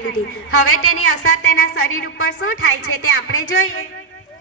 ખાઈ લીધી. હવે તેની અસર તેના શરીર ઉપર શું થાય છે તે આપણે જોઈએ.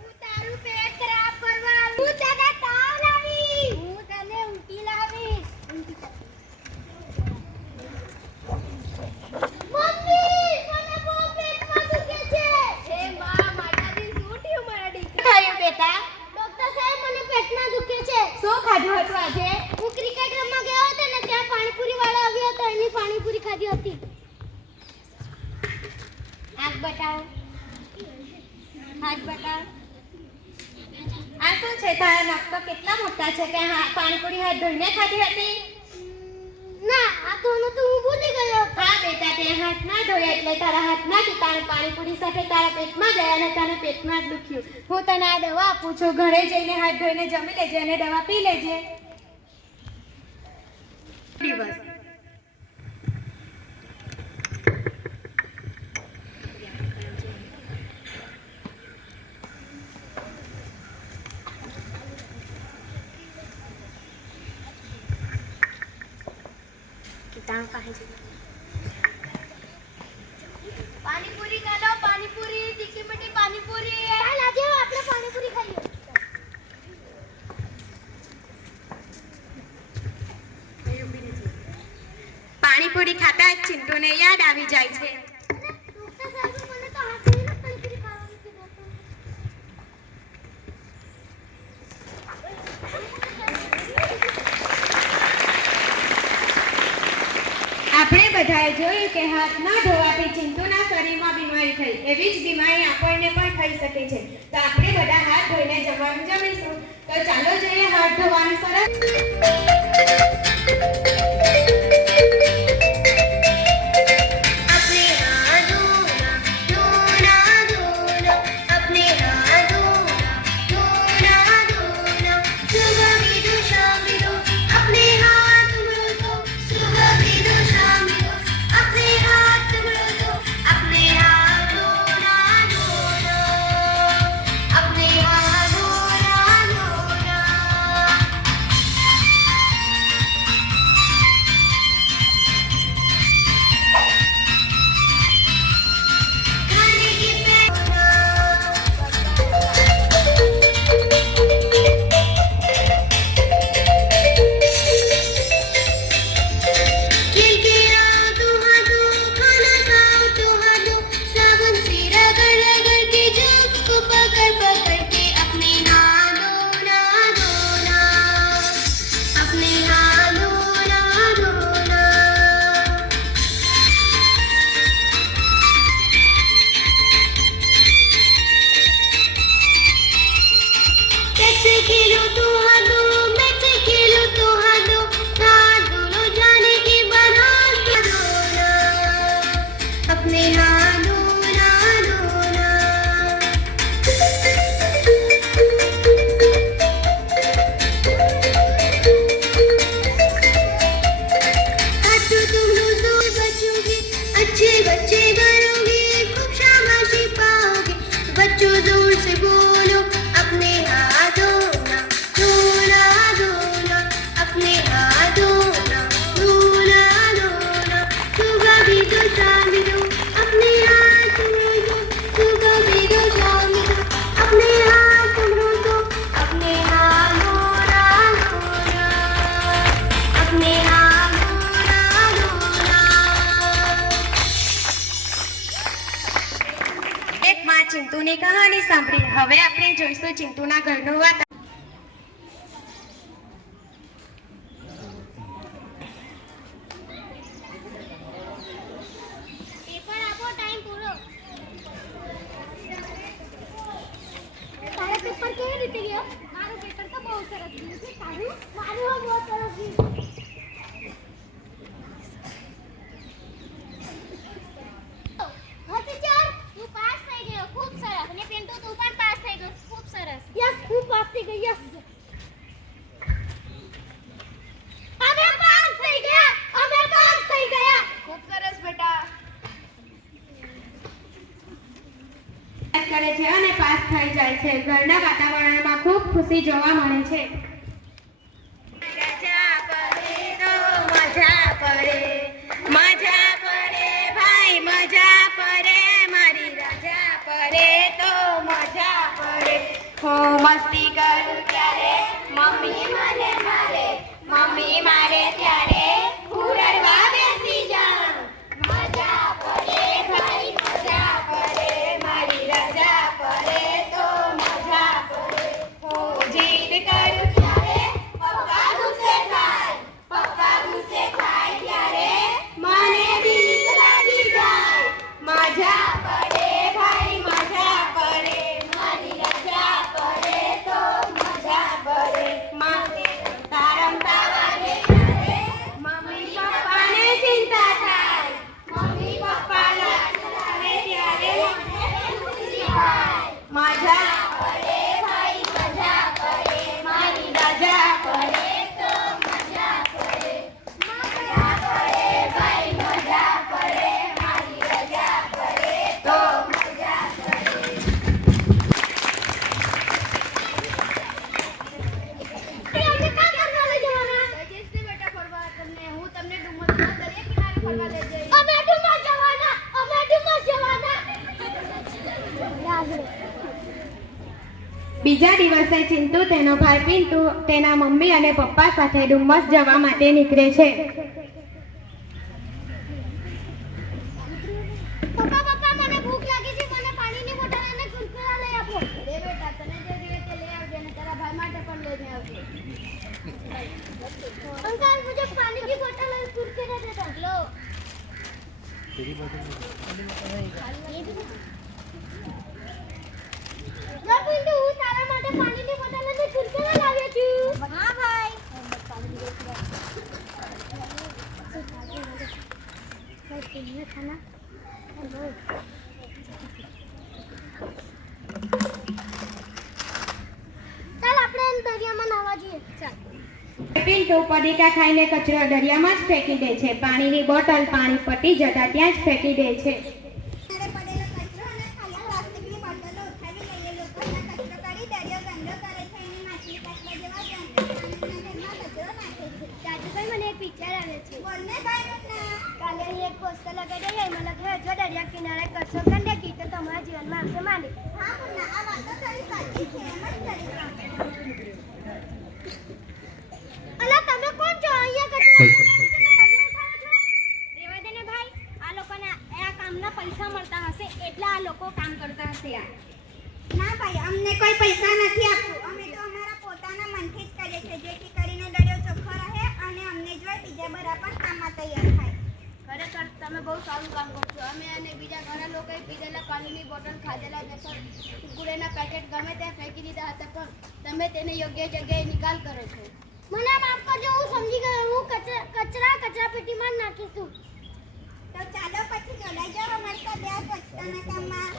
હું તારું પેટ ખરાબ કરવા આવી. હું તને તાવ લાવી. હું તને ઉલટી લાવીશ. મમ્મી મને બહુ પેટમાં દુખે છે. હે માં માતાજી શું થયું મારા દીકરા? થયું બેટા? ડોક્ટર સાહેબ મને પેટમાં દુખે છે. શું ખાધું હતું આજે? હું ક્રિકેટ રમવા ગયો હતો ને ત્યાં પાણીપુરી વાળો આવ્યો હતો એની પાણીપુરી ખાધી હતી. આંખ બતાવો. હાથ બતાવો. આ શું છે? તારા નખ તો કેટલા મોટા છે કે પાણીપુરી હાથ ધોઈને ખાધી હતી? ના આ તો હું ભૂલી ગયો. હા બેટા, તે હાથ ના ધોયા એટલે તારા હાથના કીટાણુ પાણીપુરી સાથે તારા પેટમાં ગયા અને તને પેટમાં જ દુખ્યું. હું તને આ દવા આપું છું, ઘરે જઈને હાથ ધોઈને જમી લેજે અને દવા પી લેજે. દિવસ પાણીપુરી ખાલો. પાણીપુરી તીખી મીઠી પાણીપુરી. ચાલ આજે આપણે પાણીપુરી ખાઈએ. પાણીપુરી ખાતા જ ચિંટુને યાદ આવી જાય છે. ડોક્ટર સાહેબ મને તો હાથ ધોઈને પાણીપુરી ખાવાનું કીધું હતું. આપણે બધાએ જોયું કે હાથ ના ધોવાથી ચિંટુના શરીરમાં બીમારી થઈ. એવી જ બીમારી આપણને પણ થઈ શકે છે. તો આપણે બધા હાથ ધોઈને જમવાનું જમીશું. તો ચાલો જોઈએ હાથ ધોવાનું સરસ. ચિંટુની કહાની સાંભળી. હવે આપણે જોઈશું ચિંટુના ઘરનું વાતાવરણ. પેપર આપો. ટાઈમ પૂરો. તારા પેપર કેવી રીતે ગયો? મારું પેપર તો બહુ સરસ ગયું છે. તારું? મારું બહુ સરસ ગયું. Yes. અમે પાસ થઈ ગયા. ખૂબ સરસ બેટા. કરે છે અને પાસ થઈ જાય છે. ઘરના વાતાવરણમાં ખૂબ ખુશી જોવા મળે છે. મજા પડે ભાઈ, મજા હું મસ્તી કરું ત્યારે મમ્મી મને મારે, મમ્મી મારે ત્યારે હું રડવા બેસી જાઉં. મજા પડે ભાઈ મજા પડે, મારી રજા પડે તો મજા પડે. હું જીદ કરું ત્યારે પપ્પા ગુસ્સે થાય, પપ્પા ગુસ્સે થાય ત્યારે મને બીક લાગી જાય. મજા પડે ભાઈ મજા પડે, મારી રજા પડે તો મજા પડે. રમતા રમતા વાગે ત્યારે મમ્મી પપ્પાને ચિંતા થાય, મમ્મી પપ્પા લાગે ત્યારે ખુશી થાય. મજા પડે ભાઈ મજા પડે, મારી રજા પડે તો મજા પડે. મજા પડે ભાઈ મજા પડે, મારી રજા પડે તો મજા પડે. અમે કાં ફરવા લઈ જવાના? જઈશું બેટા ફરવા તમને. હું તમને ડુમસના દરિયા કિનારે ફરવા લઈ જઈશ. અમે ડુમસ જવાના, અમે ડુમસ જવાના. બીજા દિવસે ચિંટુ, તેનો ભાઈ પિન્ટુ તેના મમ્મી અને પપ્પા સાથે ડુમ્મસ જવા માટે નીકળે છે. પપ્પા પપ્પા મને ભૂખ લાગી છે, મને પાણીની બોટલ અને કુરકુરા લઈ આપો. અરે બેટા તને જે જોઈએ તે લઈ આવજે અને તારા ભાઈ માટે પણ લઈને આવજે. अंकल मुझे पानी की बोतल और कुरकुरे दे दो. लो. लो पिंटू, હું તારા માટે પાણીની બોટલ અને કુરકુરે લાવ્યો છું. હા ભાઈ. ખાના ચાલ આપણે દરિયામાં નાહવા જઈએ. ચાલ. પિન્ટુ પડીકા ખાઈને કચરો દરિયામાં જ ફેંકી દે છે. પાણીની બોટલ પાણી પટી જતા ત્યાં જ ફેંકી દે છે. પડેલો કચરો અને ખાલી પ્લાસ્ટિકની બોટલો ઉઠાવી લઈએ. લોકો એના કચરો કરી દરિયો ગંદો કરે છે અને માછલી કાચવા જેવા જંતુઓના કચરો નાખે છે. દાદુભાઈ મને એક પિક્ચર આવે છે. બોલને ભાઈ રત્ના. કાલે અહીં એક પોસ્ટર લગાડી દઈએ. એમાં લખ્યું જો દરિયા કિનારે કચરો ગંદકી તો તમારા જીવનમાં આવશે માલિક. હા મુન્ના, આ વાત તો તારી સાચી છે. એમ જ કરીશું. અલા તમે કોણ છો? અહીંયા કચરો રેવા દે ને ભાઈ, આ લોકોને આ કામના પૈસા મળતા હશે એટલે આ લોકો કામ કરતા હશે. ના ભાઈ, અમને કોઈ પૈસા નથી આપતું. અમે તો અમારા પોતાના મનથી જ કરીએ છીએ, જેથી કરીને દરિયો ચોખ્ખો રહે અને અમને જોઈ બીજા બધા પણ કામમાં તૈયાર થાય. ખરેખર તમે બહુ સારું કામ કરો છો. અમે અને બીજા ઘણા લોકોએ પીધેલા પાણીની બોટલ, ખાધેલા વેફર, કુરકુરેના પેકેટ ગમે ત્યાં ફેંકી દીધા હતા, પણ તમે તેને યોગ્ય જગ્યાએ નિકાલ કરો છો. મને માફ કરજો, હું સમજી ગયો. હું કચરા પેટીમાં જ નાખીશું. તો ચાલો પછી જોડાઈ જાઓ અમારી સાથે આ સ્વચ્છતાના કામમાં.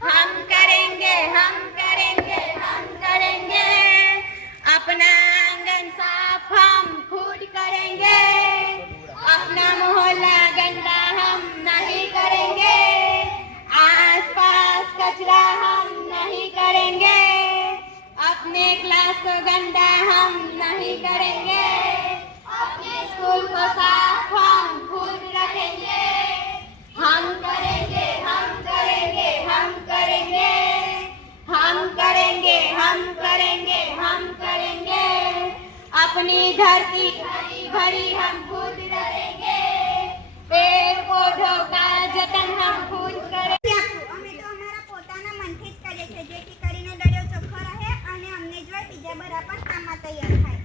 हम करेंगे हम करेंगे हम करेंगे अपना आंगन साफ हम खुद करेंगे, अपना मोहल्ला गंदा हम नहीं करेंगे, आसपास कचरा हम नहीं करेंगे, अपने क्लास को गंदा हम नहीं करेंगे, अपने स्कूल को साफ हम खुद रखेंगे, हम करेंगे हम करेंगे हम करेंगे हम करेंगे हम करेंगे हम करेंगे, अपनी धरती हरी भरी हम खुद करेंगे, पेड़ पौधों का जतन हम खुद करेंगे. અમે તો અમારા પોતાના મનથી જ કરીએ છીએ, જેથી કરીને દરિયો ચોખ્ખો રહે અને અમને જોઈ બીજા બધા પણ કામમાં તૈયાર થાય.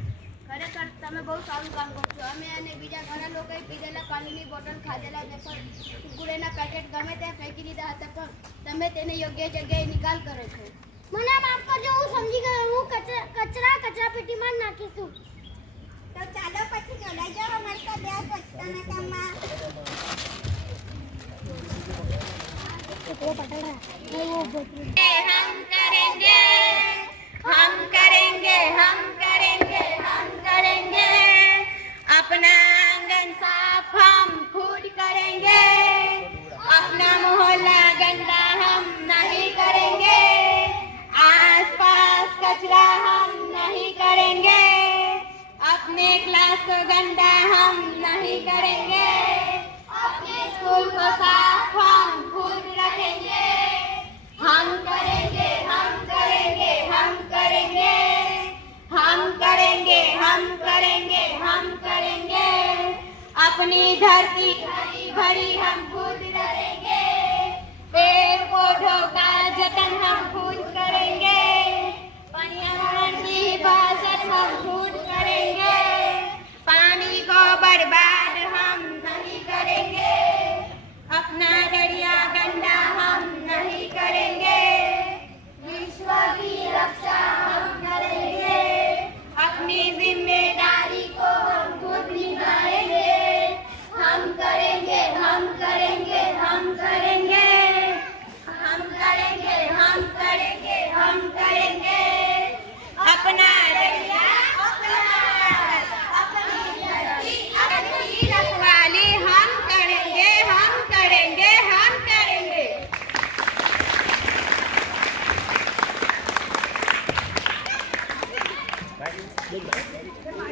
ખરેખર તમે બહુ સારું કામ કરો છો. અમે અને બીજા ઘણા લોકોએ પીધેલા પાણીની બોટલ, ખાધેલા વેફર, કુરકુરેના પેકેટ ગમે ત્યાં ફેંકી દીધા હતા, પણ તમે તેને યોગ્ય જગ્યાએ નિકાલ કરો છો. મને માફ કરજો, હું સમજી ગયો. હું કચરા પેટીમાં જ નાખીશું. તો ચાલો પછી જોડાઈ જાઓ અમારી સાથે આ સ્વચ્છતાના કામમાં. हम करेंगे हम करेंगे हम करेंगे हम करेंगे, अपना आंगन साफ हम खुद करेंगे, अपना मोहल्ला गंदा हम नहीं करेंगे, आसपास कचरा हम नहीं करेंगे, अपने क्लास को गंदा हम नहीं करेंगे, स्कूल को साफ हम खुद रखेंगे। हम करेंगे, हम करेंगे, हम करेंगे, हम करेंगे, हम करेंगे, हम करेंगे। अपनी धरती हरी भरी हम खुद करेंगे। पेड़ पौधों का जतन हम खुद करेंगे।